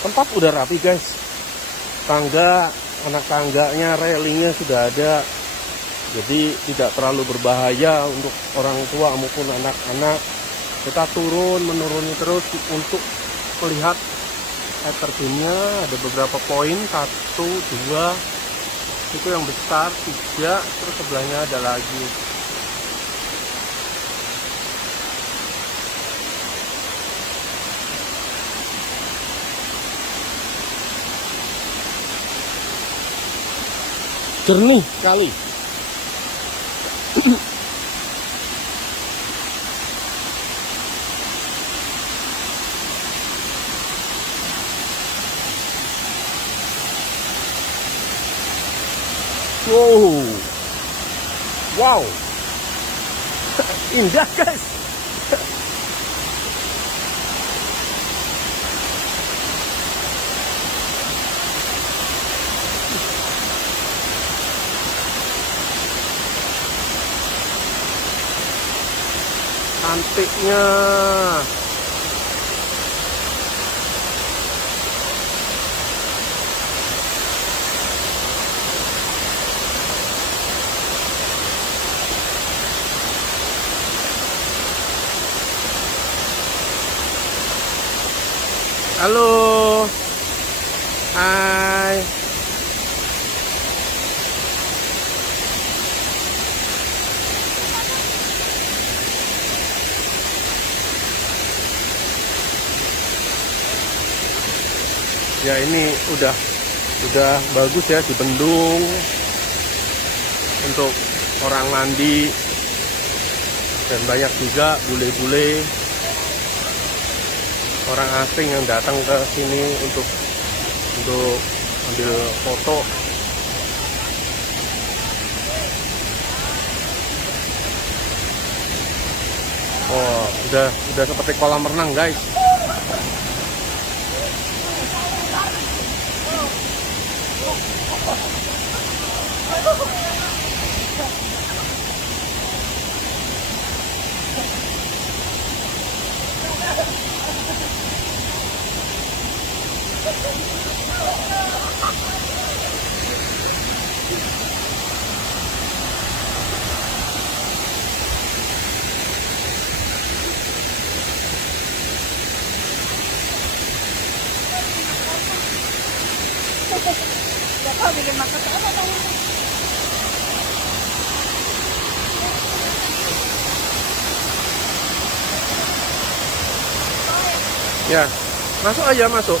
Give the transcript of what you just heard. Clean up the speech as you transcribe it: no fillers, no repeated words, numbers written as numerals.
Tempat udah rapi guys. Tangga, anak tangganya, railingnya sudah ada. Jadi tidak terlalu berbahaya untuk orang tua maupun anak-anak. Kita menuruni terus untuk melihat air terjunnya. Ada beberapa poin, 1, 2, itu yang besar, 3, terus sebelahnya ada lagi. Jernih sekali. Wow, indah guys. Cantiknya. Halo. Hai. Ya ini udah bagus ya, dibendung untuk orang mandi, dan banyak juga bule-bule orang asing yang datang ke sini untuk ambil foto. Oh, udah seperti kolam renang guys. Ya, masuk aja, masuk.